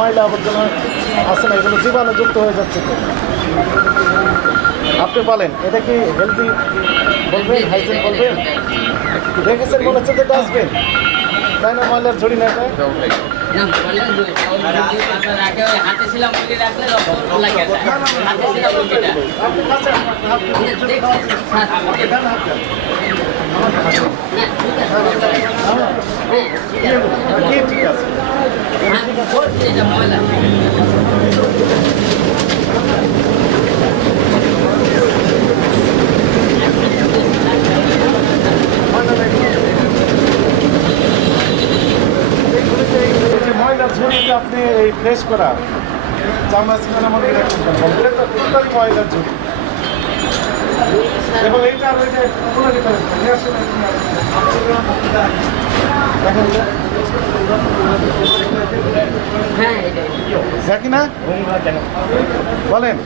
ময়লা আবর্জনা আছে না, এগুলো জীবাণুযুক্ত হয়ে যাচ্ছে তো। আপনি বলেন এটা কি হেলদি বলবেন, হাইজিন বলবেন? দেখেছেন মনে হচ্ছে যে ডাস্টবিন, তাই না? ময়লার ঝুড়ি না এটা? আপনি কাছে ঠিক আছে। ময়লার ঝুড়িতে আপনি এই ফ্রেশ করা চামড়া চিকেনের মধ্যে ময়লার ঝুড়ি এবং এইটা আর ওইটা দেখি না বলেন।